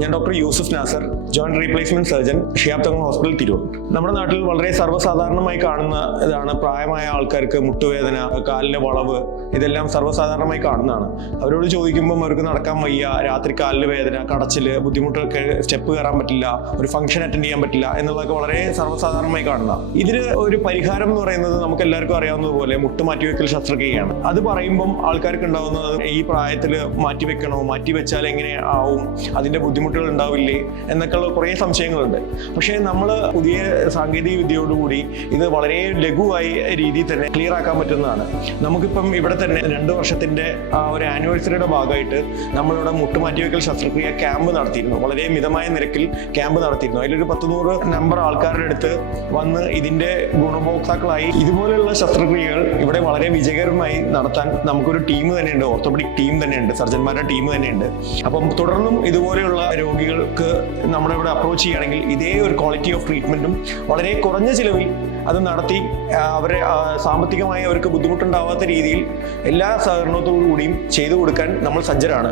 ഞാൻ doctor Yusuf Nasser joint replacement surgeon Shihab Thangal hospital Tirur. നമ്മുടെ നാട്ടിൽ വളരെ സർവസാധാരണമായി കാണുന്ന ഇതാണ് പ്രായമായ ആൾക്കാർക്ക് മുട്ടുവേദന കാലിലെ വളവ് ഇതെല്ലാം സർവസാധാരണമായി കാണുന്നതാണ്. അവരോട് ചോദിക്കുമ്പോൾ അവർക്ക് നടക്കാൻ വയ്യ രാത്രി കാലിലെ വേദന കടച്ചിൽ ബുദ്ധിമുട്ടൊക്കെ സ്റ്റെപ്പ് കയറാൻ പറ്റില്ല ഒരു ഫംഗ്ഷൻ അറ്റൻഡ് ചെയ്യാൻ പറ്റില്ല എന്നുള്ളതൊക്കെ വളരെ സർവസാധാരണമായി കാണുന്ന. ഇതിന് ഒരു പരിഹാരം എന്ന് പറയുന്നത് നമുക്ക് എല്ലാവർക്കും അറിയാവുന്നതുപോലെ മുട്ട് മാറ്റിവെക്കൽ ശസ്ത്രക്രിയയാണ്. അത് പറയുമ്പം ആൾക്കാർക്ക് ഉണ്ടാവുന്നത് ഈ പ്രായത്തിൽ മാറ്റിവെക്കണോ മാറ്റിവെച്ചാൽ എങ്ങനെ ആവും അതിന്റെ ബുദ്ധിമുട്ടുകൾ ഉണ്ടാവില്ലേ എന്നൊക്കെയുള്ള കുറേ സംശയങ്ങളുണ്ട്. പക്ഷേ നമ്മൾ പുതിയ സാങ്കേതിക വിദ്യയോടുകൂടി ഇത് വളരെ ലഘുവായ രീതിയിൽ തന്നെ ക്ലിയർ ആക്കാൻ പറ്റുന്നതാണ്. നമുക്കിപ്പം ഇവിടെ തന്നെ രണ്ട് വർഷത്തിന്റെ ഒരു ആനിവേഴ്സറിയുടെ ഭാഗമായിട്ട് നമ്മളിവിടെ മുട്ടുമാറ്റിവെക്കൽ ശസ്ത്രക്രിയ ക്യാമ്പ് നടത്തിയിരുന്നു. വളരെ മിതമായ നിരക്കിൽ ക്യാമ്പ് നടത്തിയിരുന്നു. അതിലൊരു പത്ത് നൂറ് നമ്പർ ആൾക്കാരുടെ അടുത്ത് വന്ന് ഇതിന്റെ ഗുണഭോക്താക്കളായി ഇതുപോലെയുള്ള ശസ്ത്രക്രിയകൾ ഇവിടെ വളരെ വിജയകരമായി നടത്താൻ നമുക്കൊരു ടീം തന്നെയുണ്ട്. ഓർത്തോപെഡിക് ടീം തന്നെയുണ്ട്. സർജന്മാരുടെ ടീം തന്നെയുണ്ട്. അപ്പം തുടർന്നും ഇതുപോലെയുള്ള രോഗികൾക്ക് നമ്മുടെ ഇവിടെ അപ്രോച്ച് ചെയ്യുകയാണെങ്കിൽ ഇതേ ഒരു ക്വാളിറ്റി ഓഫ് ട്രീറ്റ്മെന്റും വളരെ കുറഞ്ഞ ചിലവിൽ അത് നടത്തി അവരെ സാമ്പത്തികമായി അവർക്ക് ബുദ്ധിമുട്ടുണ്ടാവാത്ത രീതിയിൽ എല്ലാ സഹകരണത്തോടു കൂടിയും ചെയ്തു കൊടുക്കാൻ നമ്മൾ സജ്ജരാണ്.